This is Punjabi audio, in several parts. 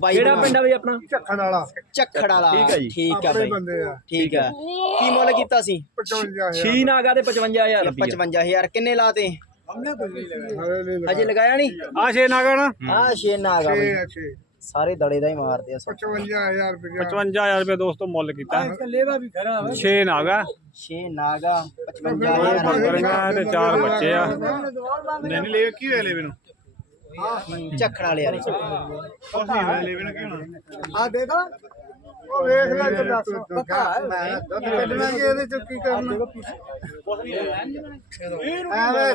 ਬਾਈ ਕਿਹੜਾ ਪਿੰਡ ਆ ਬਈ ਆਪਣਾ? ਝੱਖਣ ਵਾਲਾ? ਝੱਖੜ ਵਾਲਾ। ਠੀਕ ਹੈ ਜੀ। ਠੀਕ ਆ ਆਪਣੇ ਬਾਈ। ਬੰਦੇ ਆ। ਠੀਕ ਆ। ਕੀ ਮੁੱਲ ਕੀਤਾ ਸੀ? 55000 ਛੀ ਨਾਗਾ ਦੇ 55000 ਰੁਪਏ 55000 ਕਿੰਨੇ ਲਾਤੇ? ਹਲੇ ਨਹੀਂ ਹਜੇ ਲਗਾਇਆ ਨਹੀਂ? ਆ ਛੇ ਨਾਗਾ ਨਾ। ਆ ਛੇ ਨਾਗਾ ਛੇ ਬਈ। ਆ ਛੇ। ਸਾਰੇ ਦੜੇ ਦਾ ਹੀ ਮਾਰਦੇ ਆ 55000 ਰੁਪਏ 55000 ਰੁਪਏ ਦੋਸਤੋ ਮੁੱਲ ਕੀਤਾ। ਲੇਵਾ ਵੀ ਖਰਾ 6 ਨਾਗਾ। ਛੇ ਨਾਗਾ 55000 ਬੱਕਰੀਆਂ ਤੇ ਚਾਰ ਬੱਚੇ ਆ। ਨਹੀਂ ਨਹੀਂ ਲੇਵਾ ਕੀ ਹੋਇਆ ਲੇਵੇ ਨੂੰ? ਝੱਖੜ ਵਾਲੇ ਆ ਲੇਵੇ ਨੂੰ ਕੀ ਹੋਣਾ ਆ ਦੇਗਾ ਉਹ ਵੇਖ ਲੈ ਤੇ ਦੱਸ। ਪੱਕਾ ਮੈਂ ਕੱਢਣਾ ਕਿ ਇਹਦੇ ਚ ਕੀ ਕਰਨਾ? ਐਵੇਂ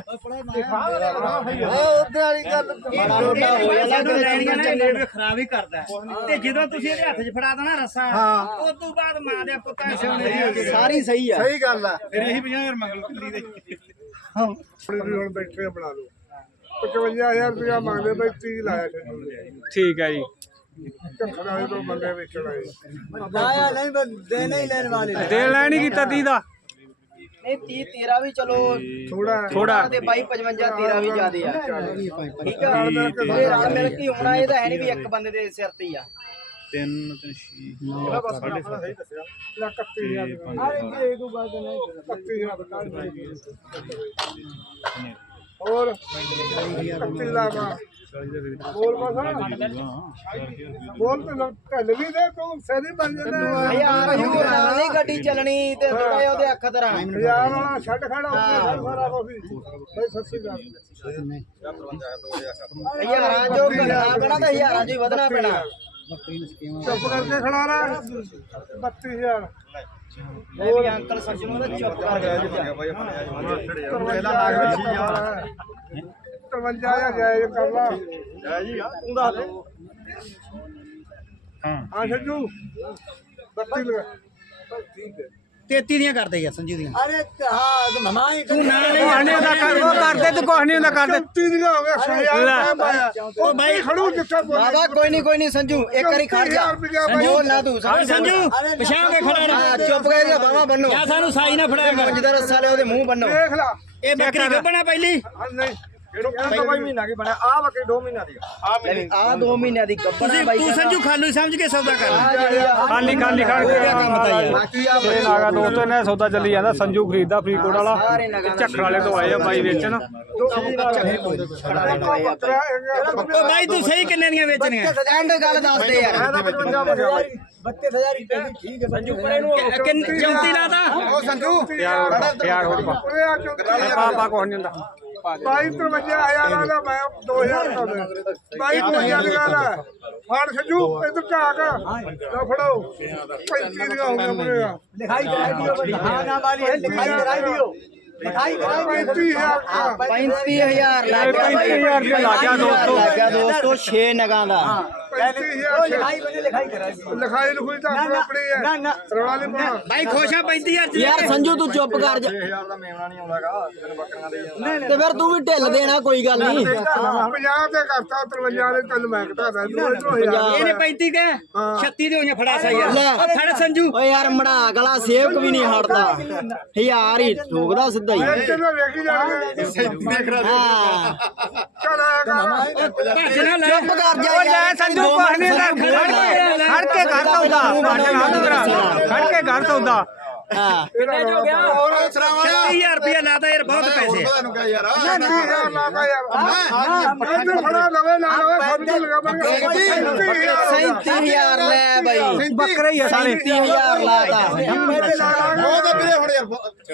ਉਹਦੇ ਵਾਲੀ ਗੱਲ ਮਾੜਾ ਮੋਟਾ ਹੋ ਜਾਂਦਾ ਸਾਨੂੰ ਕਿਤੇ ਲੈਣੀਆਂ ਨਾ ਚੱਲਣ। ਰੇਟ ਖਰਾਬ ਹੀ ਕਰਦਾ ਹੈ। ਤੇ ਜਦੋਂ ਤੁਸੀਂ ਇਹਦੇ ਹੱਥ 'ਚ ਫੜਾ ਦੇਣਾ ਰੱਸਾ ਉਸ ਤੋਂ ਬਾਅਦ ਮਾਂ ਦੇ ਪੁੱਤਾਂ। ਸਾਰੀ ਸਹੀ ਆ। ਸਹੀ ਗੱਲ ਆ। ਫਿਰ ਇਹੀ 50000 ਮੰਗ ਲਓ ਕੱਲੀ ਦੇ। ਹਾਂ। ਹੁਣ ਬੈਠੇ ਬਣਾ ਲਓ। 55000 ਰੁਪਇਆ ਮੰਗਦੇ ਬਈ 30 ਲਾਇਆ ਛੱਡੂ ਠੀਕ ਹੈ ਜੀ। ਝੱਖਣ ਵਾਲੇ ਤੋਂ ਬੰਦੇ ਵੇਚਣ ਆਏ। ਆਇਆ ਨਹੀਂ ਦੇਣੇ ਹੀ ਲੈਣ ਵਾਲੇ ਦੇਣ ਲੈਣ ਨਹੀਂ ਕੀਤਾ 30 ਦਾ? ਨਹੀਂ 30 13 ਵੀ ਚਲੋ ਥੋੜਾ ਥੋੜਾ ਤੇ ਬਾਈ 55 13 ਵੀ ਜ਼ਿਆਦੇ ਆ। ਠੀਕ ਆ? ਇਹ ਰਲ ਮਿਲ ਕੇ ਹੋਣਾ ਇਹ ਤਾਂ ਹੈ ਨਹੀਂ ਵੀ ਇੱਕ ਬੰਦੇ ਦੇ ਸਿਰ ਤੇ ਹੀ ਆ। ਤਿੰਨ ਤਿੰਨ ਛੇ। ਸਹੀ ਦੱਸਿਆ। ਲੈ 31000 ਅਰੇ ਇਹ ਕੋ ਬਾਤ ਨਹੀਂ 31000 ਹੋਰ? 31 ਲੱਖ ਬੋਲ ਬਸਾ। ਬੋਲ ਤੇ ਢੱਲ ਵੀ ਦੇ ਤੂੰ ਸਹੀ ਬਣ ਜਾਂਦਾ। ਯਾਰ ਹੋਰ ਨਾਲ ਨਹੀਂ ਗੱਡੀ ਚੱਲਣੀ ਤੇ ਥੋੜਾ ਜਿਹਾ ਉਹਦੇ ਅੱਖ ਤਰਾ। ਯਾਰ ਵਾਲਾ ਛੱਡ ਖੜਾ ਉੱਤੇ ਸਾਰਾ ਕੁਝ ਬਈ ਸੱਸੀ ਗੱਲ ਹਜ਼ਾਰਾਂ ਜੋ ਘਟਣਾ ਪੈਣਾ ਤਾਂ ਹਜ਼ਾਰਾਂ 'ਚ ਹੀ ਵਧਣਾ ਪੈਣਾ। ਚੁੱਪ ਕਰਕੇ ਖੜਾ ਰਹਿ। 32000 ਇਹ ਵੀ ਅੰਕਲ ਸੱਜਣ ਨੂੰ ਤਾਂ ਚੁੱਪ ਕਰ ਗਿਆ ਵਿੱਚ 53000 ਜਾਇਜ਼ ਕਰ ਲਾ। ਜੀ ਤੂੰ ਦੱਸ ਦੇ। ਹਾਂ। ਸੱਜੂ 32 ਲਗਾ। ਠੀਕ ਹੈ 33 ਦੀਆਂ ਕਰਦੇ ਯਾਰ ਸੰਜੂ ਦੀਆਂ। ਅਰੇ ਹਾਂ ਮਮਾ ਹੀ ਤੂੰ ਨਾ ਨਹੀਂ ਕਰ ਉਹ ਕਰਦੇ ਤੇ ਕੁਛ ਨਹੀਂ ਹੁੰਦਾ ਕਰਦੇ। 30 ਦੀਆਂ ਹੋ ਗਿਆ 6000 ਰੁਪਏ ਪਾਇਆ ਉਹ ਬਾਈ ਖੜੂ ਜਿੱਥੇ ਬੋਲ ਬਾਬਾ ਕੋਈ ਨਹੀਂ ਕੋਈ ਨਹੀਂ ਸੰਜੂ ਇੱਕ ਵਾਰੀ ਖੜ ਜਾ। ਸੰਜੂ ਲਾ ਤੂੰ ਸੰਜੂ। ਪਛਾਣ ਕੇ ਖੜਾ ਹਾਂ, ਚੁੱਪ ਕਰਕੇ ਬਾਵਾ ਬੰਨੋ। ਜਾਂ ਸਾਨੂੰ ਸਾਈ ਨਾ ਫੜਾਇਆ ਕਰ। ਮੁੰਜ ਦਾ ਰੱਸਾ ਲਿਆ ਉਹਦੇ ਮੂੰਹ ਬੰਨੋ। ਦੇਖ ਲਾ। ਇਹ ਬੱਕਰੀ ਗੱਬਣਾ ਪਹਿਲੀ? ਹਾਂ, ਨਹੀਂ। ਇਹਨੂੰ ਕਹਿੰਦਾ ਬਾਈ ਮਹੀਨਾ ਕੀ ਬਣਿਆ? ਆ ਬੱਕਰੀ 2 ਮਹੀਨਾ ਦੀ ਆ। ਆ ਦੋ। ਮਹੀਨਿਆਂ ਦੀ ਗੱਬਣਾ ਤੁਸੀਂ ਬਾਈ ਤੂੰ ਸੰਜੂ ਖਾਲੂ ਸਮਝ ਕੇ ਸੌਦਾ ਕਰ। ਖਾਲੀ ਖਾਲੀ ਖੜ ਕੇ ਕੰਮ ਤਾਂ ਯਾਰ। ਬਾਕੀ ਆ ਛੇ ਨਾਗਾ ਦੋਸਤੋ ਇਹਨਾਂ ਸੌਦਾ ਚੱਲੀ ਜਾਂਦਾ ਸੰਜੂ ਖਰੀਦਦਾ ਫਰੀਦਕੋਟ ਵਾਲਾ। ਨਗਾਂ ਝੱਖੜ ਵਾਲੇ ਤੋਂ ਆਏ ਆ ਬਾਈ ਵੇਚਣ। ਬੱਕਰਾ ਓ ਬਾਈ ਤੂੰ ਸਹੀ ਕਿੰਨੇ ਦੀਆਂ ਵੇਚਣੀਆਂ? ਐਂਡ ਗੱਲ ਦੱਸ ਦੇ ਯਾਰ। 55 ਮੰਗਿਆ ਬਾਈ। 32000 ਰੁਪਏ ਠੀਕ ਹੈ ਸੰਜੂ ਕਿ- ਕਿੰਨ 34 ਲਾਤਾ? ਉਹ ਸੰਜੂ। ਪਿਆਰ ਪਿਆਰ ਹੋਰ ਪਾ ਪਾ ਕੁਛ ਨਹੀਂ ਹੁੰਦਾ। ਬਾਈ 53 ਆਇਆ ਰਾਦਾ 35000 35000 ਲੱਗ ਗਿਆ। ਦੋਸਤੋ। 6 ਨਗਾਂ ਦਾ। ਫੜਾ ਸੰਜੂ। ਯਾਰ ਮੜਾ ਗਲਾ ਸੇਵਕ ਵੀ ਨਹੀਂ ਹਟਦਾ। ਹਜ਼ਾਰ ਸਿੱਧਾ ਚੁੱਪ ਕਰ ਜਾ ਸੰਜੂ। ਕੁਛ ਨਹੀਂ ਹੁੰਦਾ ਖੜ ਕੇ ਘਰ ਸੌਦਾ ਖੜ ਕੇ ਘਰ ਸੌਦਾ ਹਾਂ। ਕਿੰਨੇ ਹੋ ਗਿਆ? ਹੋਰ 30000 ਰੁਪਏ ਲਾਤਾ ਯਾਰ ਬਹੁਤ ਪੈਸੇ। ਆ। ਨਾ ਯਾਰ। ਲਾਗਾ ਯਾਰ ਇੱਧਰ ਫੜਾ ਲਵੇ ਨਾ ਲਵੇ ਸਮਝ ਲਗਾ ਬੰਗੇ 37000 ਲੈ ਬਾਈ। ਬੱਕਰੇ ਹੀ ਆ ਸਾਰੇ। 37000 ਲਾਤਾ ਉਹ ਤਾਂ। ਵੀਰੇ ਹੁਣ ਯਾਰ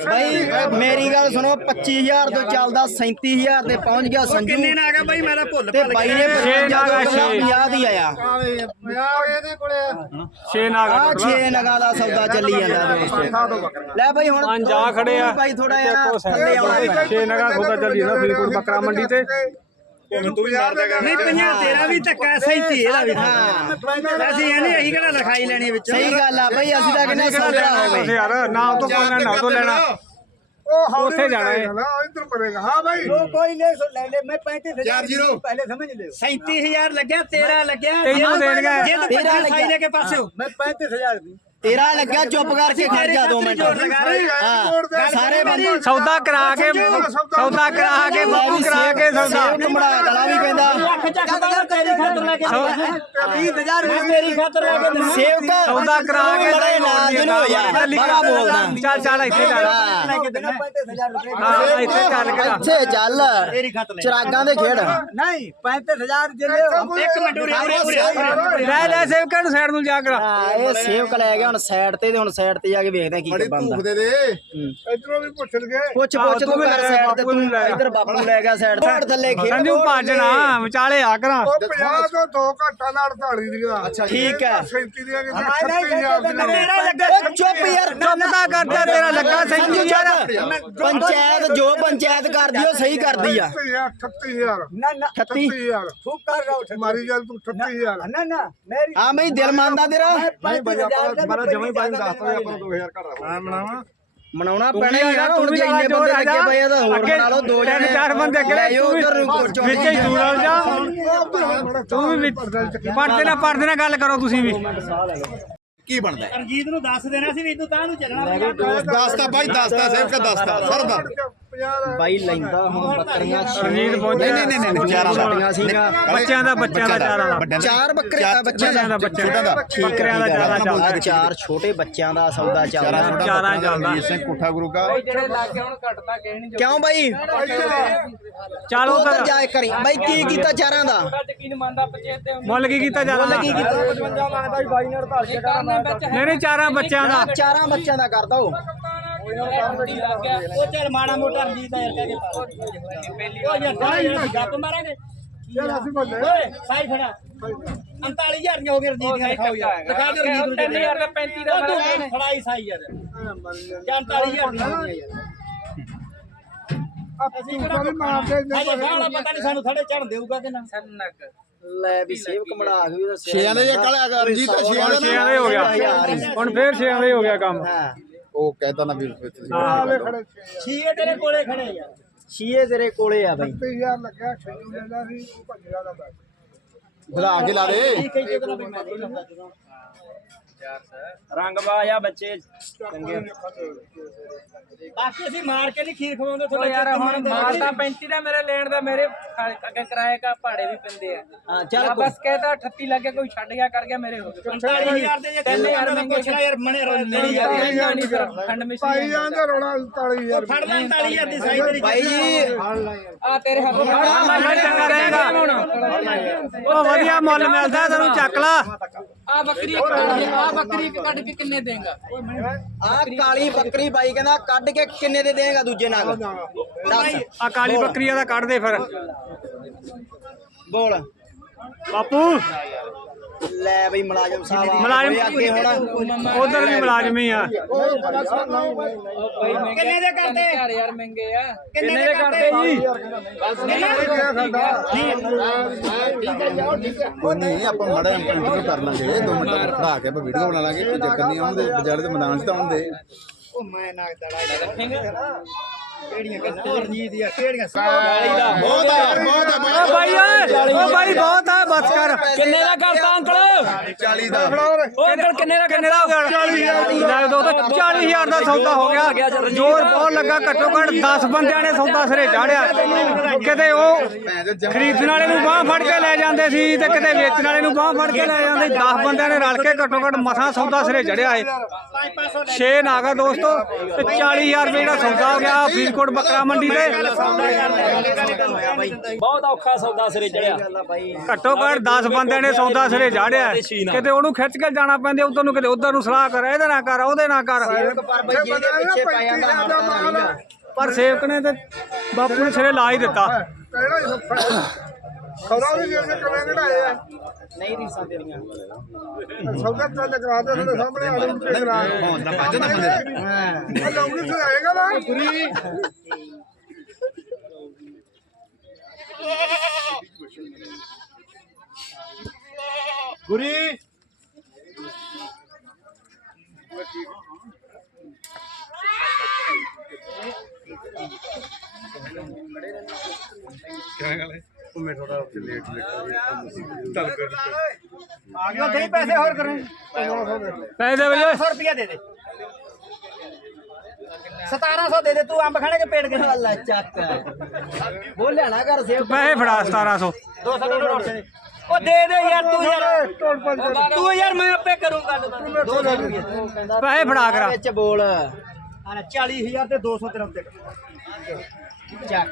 ਬਾਈ ਮੇਰੀ ਗੱਲ ਸੁਣੋ 25000 ਤੋਂ ਚੱਲਦਾ 37000 ਤੇ ਪਹੁੰਚ ਗਿਆ ਸੰਜੂ। ਕਿੰਨੇ ਨਾ ਆ ਗਿਆ ਬਾਈ? ਮੈਂ ਤਾਂ ਭੁੱਲ ਤੇ ਗਿਆ। ਨੇ ਛੇ ਨਾਗਾ, 55 ਛੇ। 50 ਦੀ ਆਇਆ। ਇਹਦੇ ਕੋਲੇ। 6 ਨਾਗਾ ਆ 6 ਨਗਾਂ ਦਾ ਸੌਦਾ ਚੱਲੀ ਜਾਂਦਾ ਦੋਸਤੋ ਲੈ ਬਾਈ ਹੁਣ ਪੰਜ ਆ ਖੜੇ ਆ। ਬਾਈ ਥੋੜਾ ਜਿਹਾ ਦੇਖੋ ਥੱਲੇ ਆਉਣਾ। ਛੇ ਨਗਾਂ ਸੌਦਾ ਚੱਲੀ ਜਾਂਦਾ ਫਰੀਦਕੋਟ ਬੱਕਰਾ ਮੰਡੀ ਤੇ। ਤੂੰ ਵੀ ਮਾਰ ਦੇਗਾ ਨਹੀਂ ਪੰਜਾਂ ਤੇਰਾ ਵੀ ਧੱਕਾ 37 ਇਹਦਾ ਵੀ ਹਾਂ ਅਸੀਂ ਇਹ ਨਹੀਂ ਅਸੀਂ ਕਿਹੜਾ ਲਿਖਾਈ ਲੈਣੀ ਵਿੱਚ ਸਹੀ ਗੱਲ ਆ ਬਈ ਅਸੀਂ ਤਾਂ ਕਹਿੰਦੇ ਸੌਦਾ ਹੋਵੇ ਤੁਸੀਂ ਯਾਰ ਨਾ ਉਹ ਤੋਂ ਕੋਈ ਨਾ ਉਹ ਤੋਂ ਲੈਣਾ ਉਹ ਹੌਲੀ ਉੱਥੇ ਜਾਣਾ ਹੈ। ਨਾ ਇੱਧਰ ਕਰੇਗਾ ਹਾਂ ਭਾਈ वो कोई ले सो ले ले मैं पैंतीस हजार पहले समझ ले 37000 ਲੱਗਿਆ ਤੇਰਾ ਲੱਗਿਆ ਤੈਨੂੰ ਦੇਣਗੇ। ਜੇ ਤੂੰ ਤੇਰਾ 50 ਸਾਈ ਲੈ ਕੇ ਪਾਸੇ ਹੋ मैं पैंतीस हजार दी ਤੇਰਾ ਲੱਗਿਆ ਚੁੱਪ ਕਰਕੇ ਖੜ ਜਾ ਦੋ ਮਿੰਟ। ਹਾਂ ਸਾਰੇ ਬੰਦੇ ਸੌਦਾ ਕਰਾ ਕੇ ਸੌਦਾ ਕਰਾ ਕੇ ਬਾਬੂ ਕਰਾ ਕੇ ਸੌਦਾ ਕਮੜਾ ਗਲਾ ਵੀ ਕਹਿੰਦਾ ਤੇਰੀ ਖਾਤਰ ਲੈ ਕੇ 20000 ਰੁਪਏ ਤੇਰੀ ਖਾਤਰ ਲੈ ਕੇ ਸੇਵਕ। ਸੌਦਾ ਕਰਾ ਕੇ ਬਾਰਾ ਬੋਲਦਾ। ਚੱਲ ਚੱਲ ਇੱਥੇ ਚੱਲ। ਹਾਂ। ਇੱਥੇ ਚੱਲ ਕੇ ਇੱਥੇ ਚੱਲ। ਚਰਾਗਾਂ ਦੇ ਖੇਡ। ਨਹੀਂ 35000 ਜਿੰਨੇ ਇੱਕ ਮਿੰਟ ਉਰੇ ਉਰੇ ਲੈ ਲੈ ਸੇਵਕਾਂ ਨੂੰ ਸਾਈਡ ਨੂੰ ਜਾ ਕਰਾ ਇਹ ਸੇਵਕ ਲੈ ਗਿਆ ਹੁਣ ਸਾਈਡ ਤੇ ਤੇ ਹੁਣ ਸਾਈਡ ਤੇ ਜਾ ਕੇ ਵੇਖਦੇ ਆ ਕੀ ਬੜੀ ਬਣਦਾ ਦੇ ਇਧਰੋਂ ਵੀ ਪੁੱਛ ਲਗੇ ਪੁੱਛ ਪੁੱਛ ਤੂੰ ਲੈ ਸਾਈਡ ਤੇ ਤੂੰ ਇਧਰ ਬਾਪੂ ਲੈ ਗਿਆ ਸਾਈਡ ਤੇ। ਥੱਲੇ ਖੇਡ। ਸੰਜੂ ਭਾਜਣਾ ਵਿਚਾਲੇ ਆ ਕਰਾਂ। 50 ਤੋਂ 2 ਘੰਟਾ ਨਾਲ 48 ਦੀਆਂ ਅੱਛਾ ਠੀਕ ਹੈ। 37 ਦੀਆਂ ਕਿ 36 ਚੁੱਪ ਯਾਰ ਕੰਮ ਦਾ ਕਰਦਾ ਤੇਰਾ ਲੱਗਾ ਸੰਜੂ ਯਾਰ ਪੰਚਾਇਤ ਜੋ ਪੰਚਾਇਤ ਕਰਦੀ ਉਹ ਸਹੀ ਕਰਦੀ ਆ। 38000 ਨਾ ਨਾ। 38000 ਤੂੰ ਕਰ ਮਾਰੀ ਗੱਲ ਤੂੰ 38000 ਨਾ ਨਾ ਮੇਰੀ ਆ ਮੈਂ ਦਿਲ ਮੰਨਦਾ ਤੇਰਾ। ਸਾਰਾ ਜਮਾਂ ਹੀ ਬਾਈ ਨੂੰ ਦੱਸਦਾ ਆਪਾਂ ਨੂੰ 2000 ਘਰ ਆ ਹਾਂ ਬਣਾਵਾ ਮਨਾਉਣਾ ਪੈਣਾ ਯਾਰ ਹੁਣ ਜੇ ਇੰਨੇ ਬੰਦੇ ਲੱਗੇ ਪਏ ਆ ਤਾਂ ਹੋਰ ਬਣਾ ਲਓ ਦੋ ਜਣੇ। ਚਾਰ ਬੰਦੇ ਅਗਲੇ ਵਿੱਚ ਹੀ ਤੂੰ ਰਲ ਜਾ। ਤੂੰ ਵੀ ਵਿੱਚ ਪਰਦੇ ਨਾਲ ਪਰਦੇ ਨਾਲ ਗੱਲ ਕਰੋ ਤੁਸੀਂ ਵੀ। ਕੀ ਬਣਦਾ ਅਰਜੀਤ ਨੂੰ ਦੱਸ ਦੇਣਾ ਸੀ ਵੀ ਤੂੰ ਤਾਂ ਨੂੰ ਚੱਲਣਾ ਦੱਸ ਤਾਂ ਬਾਈ ਦੱਸ ਤਾਂ ਕਾ ਦੱਸ ਸਰਦਾ। ਬਾਈ ਲੈਂਦਾ ਹੁਣ ਬੱਕਰੀਆਂ ਰਣਜੀਤ ਪਹੁੰਚਿਆ ਨਹੀਂ ਨਹੀਂ ਨਹੀਂ ਨਹੀਂ ਚਾਰਾਂ ਦਾ। ਸੀਗਾ ਬੱਚਿਆਂ ਦਾ ਬੱਚਿਆਂ ਦਾ ਚਾਰਾਂ ਦਾ ਵੱਡਿਆਂ ਦਾ। ਚਾਰ ਬੱਕਰੇ ਚਾਰ- ਬੱਚਿਆਂ ਦਾ। ਬੱਚਿਆਂ ਦਾ। ਬੱਕਰਿਆਂ ਦਾ। ਜ਼ਿਆਦਾ ਚੱਲਦਾ ਚਾਰ ਛੋਟੇ ਬੱਚਿਆਂ ਦਾ ਸੌਦਾ ਚਾਰਾਂ ਚੱਲਦਾ ਚਾਰਾਂ ਚੱਲਦਾ। ਰਣਜੀਤ ਸਿੰਘ ਕੋਠਾ ਗੁਰੂ ਕਾ ਕਿਉਂ ਬਾਈ? ਚੱਲ ਉਧਰ। ਜਾ ਕਰੀ। ਬਾਈ ਕੀ ਕੀਤਾ ਚਾਰਾਂ ਦਾ? ਮੁੱਲ ਕੀ ਕੀਤਾ ਜ਼ਿਆਦਾ ਕੀ ਕੀਤਾ? ਨਹੀਂ ਨਹੀਂ ਚਾਰਾਂ ਬੱਚਿਆਂ ਦਾ। ਚਾਰਾਂ ਬੱਚਿਆਂ ਦਾ ਕਰਦਾ ਉਹ। ਉਹ ਚੱਲ ਮਾੜਾ ਮੋਟਾ ਰਣਜੀਤ ਦਾ ਯਾਰ ਕਹਿ ਕੇ ਉਹ ਯਾਰ ਸਾਈ ਯਾਰ ਗੱਪ ਮਾਰਾਂਗੇ। ਯਾਰ ਅਸੀਂ ਬੋਲੇ ਓਏ ਸਾਈ ਫੜਾ 39000 ਦੀਆਂ ਹੋ ਗਈਆਂ ਰਣਜੀਤ ਦੀਆਂ ਦਿਖਾਓ ਯਾਰ। ਦਿਖਾ ਦਿਓ ਰਣਜੀਤ ਨੂੰ 3000 ਦਾ 35 ਦਾ ਤੂੰ ਫੜਾਈ ਸਾਈ ਯਾਰ। ਜਾਂ 49000 ਦੀਆਂ ਹੋ ਗਈਆਂ ਯਾਰ। ਅਸੀਂ ਕਿਹੜਾ ਮਾਰਦੇ ਨੇ ਹਜੇ ਗਾਣਾ ਪਤਾ ਨਹੀਂ ਸਾਨੂੰ ਥੜੇ ਚੜਨ ਦੇਊਗਾ ਕਿ ਨਾ। ਲੈ ਵੀ ਸੇਵਕ ਬਣਾ ਕੇ ਵੀ ਦੱਸਿਆ ਛੇਆਂ ਦੇ ਕਾਲਾ ਰਣਜੀਤ ਦਾ ਛੇਆਂ ਦਾ ਛੇਆਂ ਦੇ ਹੋ ਗਿਆ। ਹੁਣ ਫੇਰ ਛੇਆਂ ਦੇ ਹੋ ਗਿਆ ਕੰਮ। ਹਾਂ। ਉਹ ਕਹਿਤਾ ਨਾ ਵੀ ਤੁਸੀਂ ਖੜੇ ਛੀਏ ਤੇਰੇ ਕੋਲੇ ਖੜੇ ਯਾਰ ਛੀਏ ਤੇਰੇ ਕੋਲੇ ਆ ਬਾਈ। 30000 ਲੱਗਿਆ ਛੱਡੂ ਲੈਂਦਾ ਸੀ ਉਹ ਭੱਜਿਆ ਦਾ ਬਸ ਵਧਾ ਕੇ ਲਾ ਦੇ। ਰੰਗ ਆ ਬਾਕੀ ਅਸੀਂ ਮਾਰ ਕੇ ਨਹੀਂ ਖੀਰ ਖਵਾਉਂਦੇ ਉਹ ਤੁਹਾਡੇ ਯਾਰ ਹੁਣ ਮਾਰਦਾ 35 ਦਾ ਮੇਰੇ ਲੈਣ ਦਾ ਮੇਰੇ ਖਾ- ਅੱਗੇ ਕਿਰਾਏ ਦਾ ਭਾੜੇ ਵੀ ਪੈਂਦੇ ਆ। ਹਾਂ ਆ ਚੱਲ ਬਸ ਕਹਿਤਾ 38 ਲੱਗੇ ਕੋਈ ਛੱਡ ਗਿਆ ਕਰ ਗਿਆ ਮੇਰੇ ਹੋ ਗਏ। 45000 ਦੇ ਜੇ ਤਿੰਨ ਹਜ਼ਾਰ ਦਾ ਪੁੱਛ ਲੈ ਯਾਰ ਮਣੇ ਰੋ ਨਹੀਂ ਯਾਰ ਇੰਨਾ ਨਹੀਂ ਫਿਰ ਖੰਡ ਮਿਸ਼ਰੀ ਪਾਈ ਜਾਂਦੇ ਰੋਣਾ 49000 ਫੜ ਲੈ 49000 ਦੀ ਸਾਈ ਤੇਰੀ ਬਾਈ ਜੀ ਆ ਤੇਰੇ ਹੱਥੋਂ ਮੈਂ ਚੰਗਾ ਰਹੇਗਾ। ਉਹ ਵਧੀਆ ਮੁੱਲ ਮਿਲਦਾ ਤੈਨੂੰ ਚੱਕ ਲਾ। ਆ ਬੱਕਰੀ ਇੱਕ ਕੇ ਆ ਬੱਕਰੀ ਕੱਢ ਕੇ ਕਿੰਨੇ ਦੇਂਗਾ? ਆਹ ਕਾਲੀ ਬੱਕਰੀ ਬਾਈ ਕਹਿੰਦਾ ਕੱਢ ਕੇ ਕਿੰਨੇ ਦੇ ਦੇਗਾ ਦੂਜੇ ਨਾਲ? ਦੱਸ। ਆ ਕਾਲੀ ਬੱਕਰੀਆਂ ਦਾ ਕੱਢ ਦੇ ਫਿਰ। ਬੋਲ। ਬਾਪੂ। ਲੈ ਬਈ ਮੁਲਾਜ਼ਮ ਸਾਹਿਬ ਆ। ਮੁਲਾਜ਼ਮ ਗਏ ਅੱਗੇ ਹੁਣ ਉਧਰ ਵੀ ਮੁਲਾਜ਼ਮੀ ਆ। ਕਿੰਨੇ ਦੇ ਕਰਦੇ? ਯਾਰ ਯਾਰ ਮਹਿੰਗੇ ਆ। ਕਿੰਨੇ ਦੇ ਕਰਦੇ? ਜੀ? ਕੋਈ ਨਹੀਂ ਆਪਾਂ ਮਾੜਾ ਇੰਟਰਵਿਊ ਕਰ ਲਾਂਗੇ। 2 ਮਿੰਟ ਖੜਾ ਕੇ ਆਪਾਂ ਵੀਡੀਓ ਬਣਾ ਲਾਂਗੇ ਕੋਈ ਚੱਕਰ ਨਹੀਂ ਆਉਂਦੇ ਵਿਚਾਰੇ ਦੇ ਮੈਦਾਨ 'ਚ ਤਾਂ ਆਉਂਦੇ। ਬਹੁਤ ਆ ਯਾਰ ਬਹੁਤ ਆ ਓ ਬਾਈ ਓਏ ਓ ਬਾਈ ਬਹੁਤ ਆ। ਬਸ ਕਰ। ਕਿੰਨੇ ਦਾ ਕਰਤਾ ਅੰਕਲ? 40 ਦਾ। ਉਹ ਅੰਕਲ ਕਿੰਨੇ ਦਾ ਕਿੰਨੇ ਦਾ ਹੋ ਗਿਆ 40000 ਲੈ ਦੋ ਤਾਂ 40000 ਦਾ ਸੌਦਾ ਹੋ ਗਿਆ। ਜੋਰ ਬਹੁਤ ਲੱਗਾ ਘੱਟੋ ਘੱਟ 10 ਬੰਦਿਆਂ ਨੇ ਸੌਦਾ ਸਿਰੇ ਚਾੜਿਆ। ਕਿਤੇ ਉਹ ਖਰੀਦਣ ਵਾਲੇ ਨੂੰ ਬਾਹ ਫੜ ਕੇ ਲੈ ਜਾਂਦੇ ਸੀ ਤੇ ਕਿਤੇ ਵੇਚਣ ਵਾਲੇ ਨੂੰ ਬਾਹ ਫੜ ਕੇ ਲੈ ਜਾਂਦੇ 10 ਬੰਦਿਆਂ ਨੇ ਰਲ ਕੇ ਘੱਟੋ ਘੱਟ ਮਸਾਂ ਸੌਦਾ ਸਿਰੇ ਚੜਿਆ ਏ। 6 ਨਾਗਾ ਦੋਸਤੋ ਤੇ 40000 ਰੁਪਏ ਦਾ ਸੌਦਾ ਹੋ ਗਿਆ। ਫਰੀਦਕੋਟ ਬੱਕਰਾ ਮੰਡੀ ਤੇ ਬਹੁਤ ਔਖਾ ਸੌਦਾ ਸਿਰੇ ਚੜਿਆ। ਘੱਟੋ ਘੱਟ 10 ਬੰਦਿਆਂ ਨੇ ਸੌਦਾ ਸਿਰੇ ਚਾੜਿਆ। ਕਿਤੇ ਉਹਨੂੰ ਖਿੱਚ ਕੇ ਜਾਣਾ ਪੈਂਦਾ ਉਧਰ ਨੂੰ ਕਿਤੇ ਉਧਰ ਨੂੰ ਸਲਾਹ ਕਰ ਇਹਦੇ ਨਾਲ ਕਰ ਉਹਦੇ ਨਾਲ ਕਰ। ਪਰ ਸੇਵਕ ਨੇ ਤੇ ਬਾਪੂ ਨੇ ਸਿਰੇ ਲਾ ਹੀ ਦਿੱਤਾ। ਖਰਾ ਵੀ ਜਿਹੜੇ ਕਵੇਂ ਘਟਾਏ ਆ। ਨਹੀਂ ਰੀਸਾਂ ਤੇਰੀਆਂ ਸੌਦਾ ਚੱਲ ਕਰਾ ਦੇ ਸਾਡੇ ਸਾਹਮਣੇ ਆ ਲਓ ਤੇ ਕਰਾ ਹੌਸਲਾ ਵੱਜ ਜਾਂਦਾ ਬੰਦੇ। ਦਾ ਹਾਂ ਲੌਂਗੀ ਸੇ ਆਏਗਾ ਨਾ? ਗੁਰੀ ਗੁਰੀ। ਮੈਂ ਥੋੜਾ ਉੱਥੇ ਲੇਟ ਲੇਟ ਚੱਲ ਕਰ। ਆ ਗਿਆ ਦੇ ਪੈਸੇ ਹੋਰ ਕਰੇ। ਪੈਸੇ ਦੇ ਬਈ ਓਏ। 100 ਰੁਪਿਆ ਦੇ ਦੇ। 1700 ਦੇ ਦੇ ਤੂੰ ਅੰਬ ਖਾਣੇ ਕੇ ਪੇਟ ਕੇ ਅੱਲਾ ਚੱਕ। ਬੋਲਿਆ ਨਾ ਕਰ ਸੇਵ। ਪੈਸੇ ਫੜਾ 1700 200 ਦਾ ਨੋਟ ਦੇ ਉਹ ਦੇ ਦੇ ਯਾਰ ਤੂੰ ਯਾਰ। ਤੂੰ ਯਾਰ ਮੈਂ ਆਪੇ ਕਰੂੰ ਗੱਲ। ਪੈਸੇ ਫੜਾ ਕਰਾ। ਵਿੱਚ ਬੋਲ। ਆਣਾ 40000 ਤੇ 200 ਤੇਰਾ ਉੱਤੇ। ਚੱਕ।